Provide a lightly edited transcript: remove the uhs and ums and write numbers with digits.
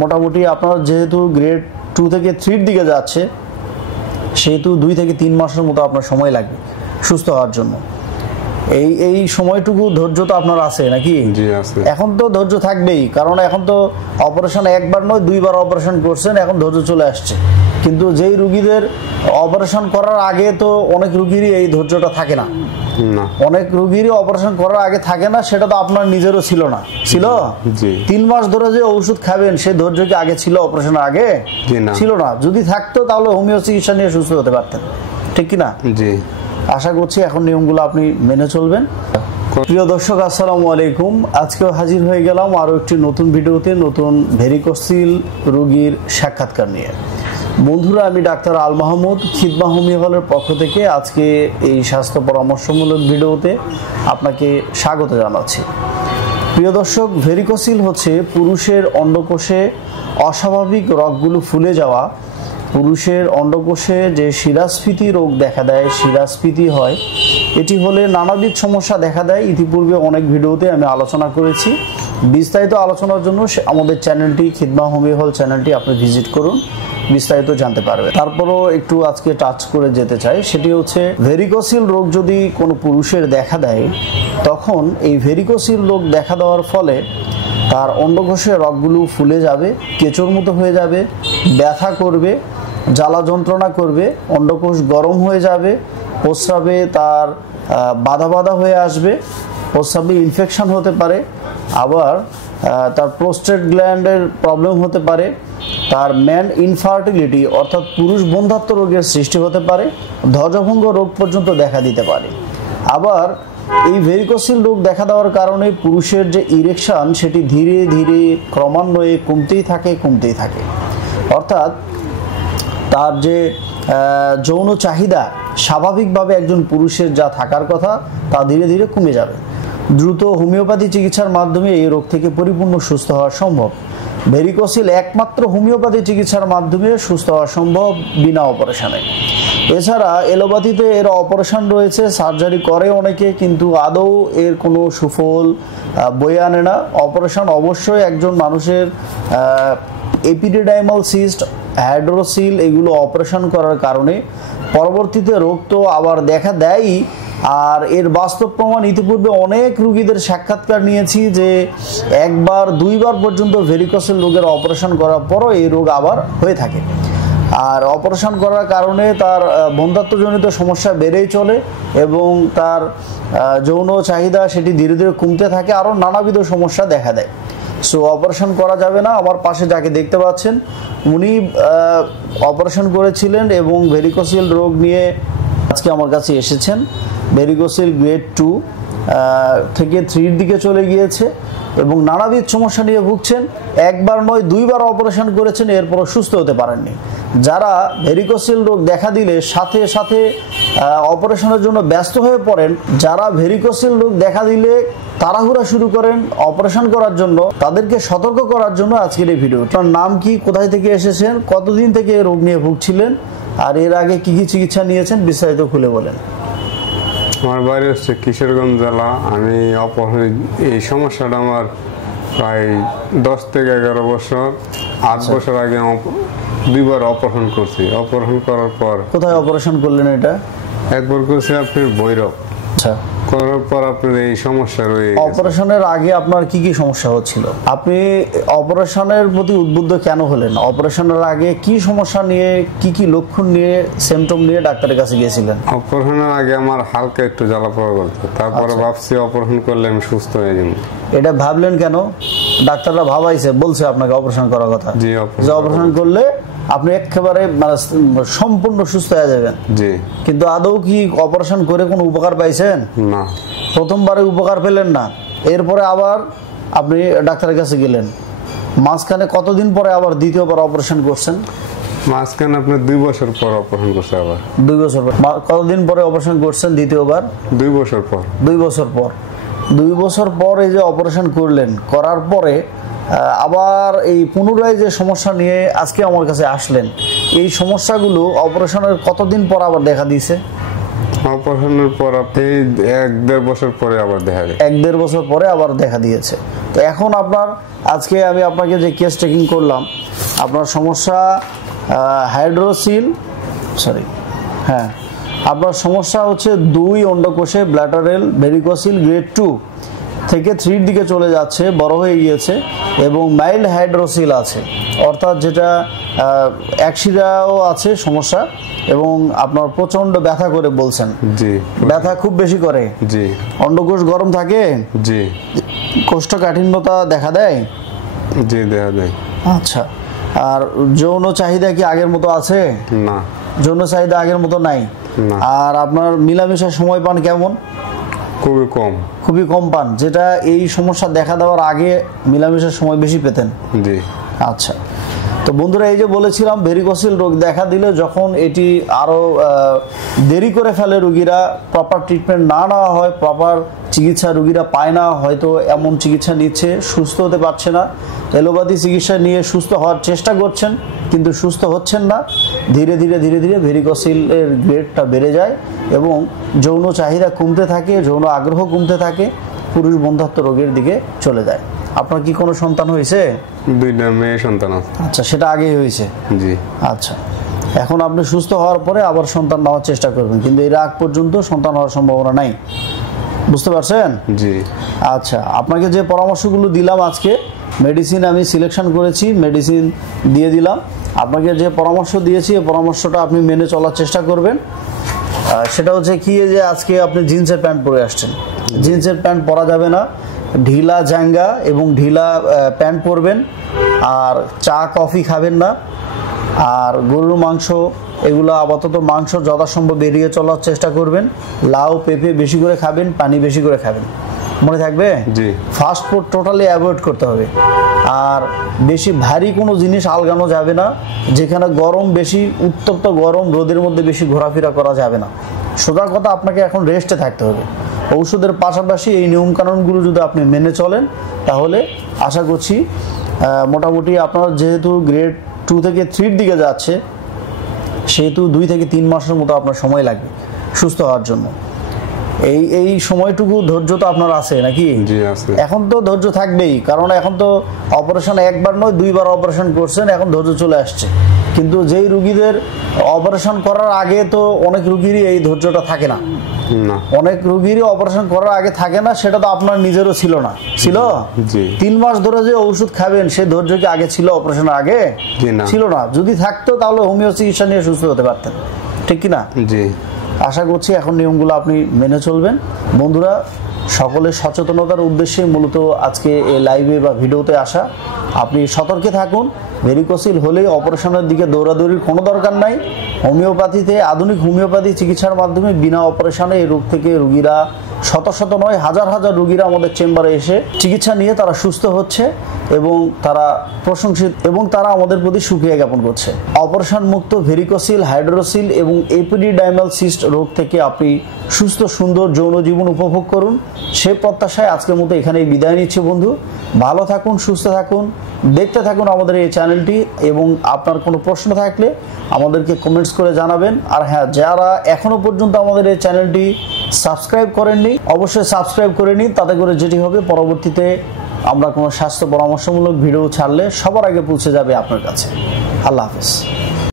মোটামুটি আপনার যেহেতু গ্রেড 2 থেকে 3 দিকে যাচ্ছে, সেহেতু 2 থেকে 3 মাসের মতো আপনার সময় লাগবে সুস্থ হওয়ার জন্য। এই সময়টুকু ধৈর্য তো আপনার আছে নাকি? জি আছে। এখন তো ধৈর্য থাকবেই, কারণ এখন তো অপারেশন একবার নয় 2বার অপারেশন করছেন, এখন ধৈর্য চলে আসছে। কিন্তু যেই রুগীদের অপারেশন করার আগে তো অনেক রুগীরই এই ধৈর্যটা থাকে না, অনেক রুগীরই অপারেশন করার আগে থাকে না, সেটা তো আপনার নিজেরও ছিল না। ছিল? 3 মাস ধরে যে ওষুধ খাবেন সেই ধৈর্য কি আগে ছিল অপারেশনের আগে? ছিল না। যদি থাকতো তাহলে হোমিও চিকিৎসা নিয়ে সুস্থ হতে পারতেন, ঠিক কি না? জি। আশা করছি এখন নিয়মগুলো আপনি মেনে চলবেন। প্রিয় দর্শক, আসসালামু আলাইকুম। আজকেও হাজির হয়ে গেলাম আরও একটি নতুন ভিডিওতে, নতুন ভেরিকোসিল রোগীর সাক্ষাৎকার নিয়ে। বন্ধুরা, আমি ডাক্তার আল মাহমুদ, খিদমা হোমিও হলের পক্ষ থেকে আজকে এই স্বাস্থ্য পরামর্শমূলক ভিডিওতে আপনাকে স্বাগত জানাচ্ছি। প্রিয় দর্শক, ভেরিকোসিল হচ্ছে পুরুষের অন্ডকোষে অস্বাভাবিক রগগুলো ফুলে যাওয়া। পুরুষের অন্ডকোষে যে শিরাস্ফীতি রোগ দেখা দেয়, শিরাস্ফীতি হয়, এটি হলে নানাবিধ সমস্যা দেখা দেয়। ইতিপূর্বে অনেক ভিডিওতে আমি আলোচনা করেছি। বিস্তারিত আলোচনার জন্য আমাদের চ্যানেলটি, খিদমা হোমিও হল চ্যানেলটি আপনি ভিজিট করুন, বিস্তারিত জানতে পারবেন। তারপরও একটু আজকে টাচ করে যেতে চাই, সেটি হচ্ছে ভেরিকোসিল রোগ যদি কোনো পুরুষের দেখা দেয়, তখন এই ভেরিকোসিল রোগ দেখা দেওয়ার ফলে তার অন্ডকোষের রগগুলো ফুলে যাবে, কেঁচোর মতো হয়ে যাবে, ব্যথা করবে, জ্বালা যন্ত্রণা করবে, অন্ডকোষ গরম হয়ে যাবে, প্রস্রাবে তার বাধা বাধা হয়ে আসবে, প্রস্রাবে ইনফেকশন হতে পারে, আবার তার প্রোস্টেট গ্ল্যান্ডের প্রবলেম হতে পারে, তার ম্যান ইনফার্টিলিটি অর্থাৎ পুরুষ বন্ধ্যাত্ব রোগের সৃষ্টি হতে পারে, ধ্বজভঙ্গ রোগ পর্যন্ত দেখা দিতে পারে। আবার এই ভেরিকোসিল রোগ দেখা দেওয়ার কারণে পুরুষের যে ইরেকশন সেটি ধীরে ধীরে ক্রমান্বয়ে কমতেই থাকে, অর্থাৎ তার যে যৌন চাহিদা স্বাভাবিকভাবে একজন পুরুষের যা থাকার কথা তা ধীরে ধীরে কমে যাবে। দ্রুত হোমিওপ্যাথি চিকিৎসার মাধ্যমে এই রোগ থেকে পরিপূর্ণ সুস্থ হওয়া সম্ভব। ভেরিকোসিল একমাত্র হোমিওপ্যাথি চিকিৎসার মাধ্যমে সুস্থ হওয়া সম্ভব, বিনা অপারেশনে। এছাড়া এলোপ্যাথিতে এর অপারেশন রয়েছে, সার্জারি করে অনেকে, কিন্তু আদৌ এর কোনো সুফল বয়ে আনে না। অপারেশন অবশ্যই একজন মানুষের এপিডিডাইমাল সিস্ট, হাইড্রোসিল এগুলো অপারেশন করার কারণে পরবর্তীতে রোগ তো আবার দেখা দেয়ই। আর এর বাস্তব প্রমাণ ইতিপূর্বে অনেক রোগীদের সাক্ষাৎকার নিয়েছি যে 1বার 2বার পর্যন্ত ভেরিকোসিল রোগের অপারেশন করার পরও এই রোগ আবার হয়ে থাকে। আর অপারেশন করার কারণে তার বন্ধ্যাত্বজনিত সমস্যা বেড়েই চলে এবং তার যৌন চাহিদা সেটি ধীরে ধীরে কমতে থাকে, আরও নানাবিধ সমস্যা দেখা দেয়। সো অপারেশন করা যাবে না। আমার পাশে যাকে দেখতে পাচ্ছেন উনি অপারেশন করেছিলেন এবং ভেরিকোসিল রোগ নিয়ে আজকে আমার কাছে এসেছেন। ভেরিকোসিল গ্রেড 2 থেকে 3 দিকে চলে গিয়েছে এবং নানাবিধ সমস্যা নিয়ে ভুগছেন। 1বার নয় 2বার অপারেশন করেছেন, এরপরও সুস্থ হতে পারেননি। যারা ভেরিকোসিল রোগ দেখা দিলে সাথে সাথে অপারেশনের জন্য ব্যস্ত হয়ে পড়েন, যারা ভেরিকোসিল রোগ দেখা দিলে তাড়াহুড়া শুরু করেন অপারেশন করার জন্য, তাদেরকে সতর্ক করার জন্য আজকের এই ভিডিও। আপনার নাম কি, কোথায় থেকে এসেছেন, কতদিন থেকে রোগ নিয়ে ভুগছিলেন, আর এর আগে কি কি চিকিৎসা নিয়েছেন, বিস্তারিত খুলে বলেন। আমার বাড়ি হচ্ছে কিশোরগঞ্জ জেলা। আমি এই সমস্যাটা আমার প্রায় 10 থেকে 11 বছর, 8 বছর আগে 2বার অপারেশন করছি। অপারেশন করার পর কোথায় অপারেশন করলেন? এটা 1বার করছি আপনার ভৈরব। আচ্ছা, করার পর আপনার এই সমস্যা রয়ে গেছে। অপারেশনের আগে আপনার কি কি সমস্যা হচ্ছিল? আপনি অপারেশনের প্রতি উদ্বুদ্ধ কেন হলেন? অপারেশনের আগে কি সমস্যা নিয়ে, কি কি লক্ষণ নিয়ে, সিমটম নিয়ে ডাক্তারের কাছে গিয়েছিলেন? অপারেশনের আগে আমার হালকা একটু জ্বালা পোড়া করতো, তারপরে ভাবছি অপারেশন করলে আমি সুস্থ হয়ে যাব। এটা ভাবলেন কেন? ডাক্তাররা ভাবাইছে, বলছে আপনাকে অপারেশন করার কথা, জি যে অপারেশন করলে আপনি একেবারে মানে সম্পূর্ণ সুস্থ হয়ে যাবেন। জি। কিন্তু আদৌ কি অপারেশন করে কোনো উপকার পাইছেন? না। প্রথমবারে উপকার পেলেন না, এরপরে আবার আপনি ডাক্তারের কাছে গেলেন। মাঝখানে কতদিন পরে আবার দ্বিতীয়বার অপারেশন করছেন? মাঝখানে আপনার 2 বছর পর অপারেশন করছে। আবার 2 বছর পর। কতদিন পরে অপারেশন করছেন দ্বিতীয়বার? 2 বছর পর। 2 বছর পর। 2 বছর পর এই যে অপারেশন করলেন, করার পরে আবার এই পুনরায় যে সমস্যা নিয়ে আজকে আমার কাছে আসলেন, এই সমস্যাগুলো অপারেশনের কতদিন পর আবার দেখা দিয়েছে? অপারেশনের পর আপনি 1-1.5 বছর পরে আবার দেখা যায়। 1-1.5 বছর পরে আবার দেখা দিয়েছে। তো এখন আপনার আজকে আমি আপনাকে যে কেস টেকিং করলাম, আপনার সমস্যা হাইড্রোসিল হ্যাঁ, আপনার সমস্যা হচ্ছে 2 অন্ডকোষে ব্ল্যাটারেল ভেরিকোসিল গ্রেড 2 থেকে 3 দিকে চলে যাচ্ছে, বড় হয়ে গিয়েছে এবং মাইল্ড হাইড্রোসিল আছে, অর্থাৎ যেটা একশিরাও আছে সমস্যা এবং আপনার প্রচন্ড ব্যথা করে বলছেন। জি, ব্যথা খুব বেশি করে। জি। অন্ডকোষ গরম থাকে। জি। কোষ্ঠকাঠিন্যতা দেখা দেয়। জি, দেখা দেয়। আচ্ছা, আর যৌন চাহিদা কি আগের মতো আছে? না, যৌন চাহিদা আগের মতো নাই। আর আপনার মিলামেশার সময় পান কেমন? খুবই কম। খুবই কম পান, যেটা এই সমস্যা দেখা দেওয়ার আগে মিলামেশার সময় বেশি পেতেন। জি। আচ্ছা, তো বন্ধুরা এই যে বলেছিলাম ভেরিকোসিল রোগ দেখা দিলে যখন এটি আরো দেরি করে ফেলে, রোগীরা প্রপার ট্রিটমেন্ট না নেওয়া হয়, প্রপার চিকিৎসা রোগীরা পায় না, হয়তো এমন চিকিৎসা নিচ্ছে সুস্থ হতে পারছে না, এলোপ্যাথি চিকিৎসা নিয়ে সুস্থ হওয়ার চেষ্টা করছেন কিন্তু সুস্থ হচ্ছেন না, ধীরে ধীরে ধীরে ধীরে ভেরিকোসিলের গ্রেডটা বেড়ে যায় এবং যৌন চাহিদা কমতে থাকে, যৌন আগ্রহ কমতে থাকে, পুরুষ বন্ধাত্ব রোগের দিকে চলে যায়। আপনার কি কোনো সন্তান হয়েছে? 2টা মেয়ে সন্তান আছে। আচ্ছা, সেটা আগেই হয়েছে। জি। আচ্ছা, এখন আপনি সুস্থ হওয়ার পরে আবার সন্তান নেওয়ার চেষ্টা করবেন, কিন্তু এর আগ পর্যন্ত সন্তান হওয়ার সম্ভাবনা নাই। বুঝতে পারছেন? জি। আচ্ছা, আপনাকে যে পরামর্শগুলো দিলাম আজকে, মেডিসিন আমি সিলেকশন করেছি, মেডিসিন দিয়ে দিলাম। আপনাকে যে পরামর্শ দিয়েছি এই পরামর্শটা আপনি মেনে চলার চেষ্টা করবেন। সেটা হচ্ছে কি, যে আজকে আপনি জিন্সের প্যান্ট পরে আসছেন, জিন্সের প্যান্ট পরা যাবে না, ঢিলা জাঙ্গা এবং ঢিলা প্যান্ট পরবেন, আর চা কফি খাবেন না, আর গরুর মাংস এগুলো আপাতত মাংস যথাসম্ভব এড়িয়ে চলার চেষ্টা করবেন, লাউ পেঁপে বেশি করে খাবেন, পানি বেশি করে খাবেন, মনে থাকবে? জি। ফাস্ট ফুড টোটালি অ্যাভয়েড করতে হবে, আর বেশি ভারী কোনো জিনিস আলগানো যাবে না, যেখানে গরম বেশি, উত্তপ্ত গরম রোদের মধ্যে বেশি ঘোরাফেরা করা যাবে না। সোজা কথা, আপনাকে এখন রেস্টে থাকতে হবে। ঔষধের পাশাপাশি এই নিয়মকানুনগুলো যদি আপনি মেনে চলেন তাহলে আশা করছি মোটামুটি আপনার যেহেতু গ্রেড 2 থেকে 3 দিকে যাচ্ছে, সেহেতু 2 থেকে 3 মাসের মতো আপনার সময় লাগবে সুস্থ হওয়ার জন্য। এই সময়টুকু ধৈর্য তো আপনার আছে নাকি? জি, আছে। এখন তো ধৈর্য থাকবেই, কারণ এখন তো অপারেশন একবার নয় 2বার অপারেশন করছেন, এখন ধৈর্য চলে আসছে। কিন্তু যেই রুগীদের অপারেশন করার আগে তো অনেক রুগীরই এই ধৈর্যটা থাকে না, অনেক রুগীরই অপারেশন করার আগে থাকে না, সেটা তো আপনার নিজেরও ছিল না। ছিল? 3 মাস ধরে যে ওষুধ খাবেন সে ধৈর্য কি আগে ছিল অপারেশনের আগে? ছিল না। যদি থাকতো তাহলে হোমিও চিকিৎসা নিয়ে সুস্থ হতে পারতেন, ঠিক কিনা? জি। আশা করছি এখন নিয়মগুলো আপনি মেনে চলবেন। বন্ধুরা, সকলের সচেতনতার উদ্দেশ্যে মূলত আজকে এই লাইভে বা ভিডিওতে আসা। আপনি সতর্কে থাকুন, ভেরিকোসিল হলে অপারেশনের দিকে দৌড়াদৌড়ির কোনো দরকার নাই। হোমিওপ্যাথিতে, আধুনিক হোমিওপ্যাথি চিকিৎসার মাধ্যমে বিনা অপারেশনে এই রোগ থেকে রোগীরা শত শত নয় হাজার হাজার রোগীরা আমাদের চেম্বারে এসে চিকিৎসা নিয়ে তারা সুস্থ হচ্ছে এবং তারা প্রশংসিত এবং তারা আমাদের প্রতি সুক্রিয়া জ্ঞাপন করছে। অপারেশন মুক্ত ভেরিকোসিল, হাইড্রোসিল এবং এপিডিডাইমাল সিস্ট রোগ থেকে আপনি সুস্থ সুন্দর যৌন জীবন উপভোগ করুন, সে প্রত্যাশায় আজকের মতো এখানেই বিদায় নিচ্ছি। বন্ধু, ভালো থাকুন, সুস্থ থাকুন, দেখতে থাকুন আমাদের এই চ্যানেলটি, এবং আপনার কোনো প্রশ্ন থাকলে আমাদেরকে কমেন্টস করে জানাবেন। আর হ্যাঁ, যারা এখনো পর্যন্ত আমাদের এই চ্যানেলটি সাবস্ক্রাইব করেননি অবশ্যই সাবস্ক্রাইব করে নিন, তাতে করে যেটি হবে পরবর্তীতে আমরা কোনো স্বাস্থ্য পরামর্শমূলক ভিডিও ছাড়লে সবার আগে পৌঁছে যাবে আপনার কাছে। আল্লাহ হাফেজ।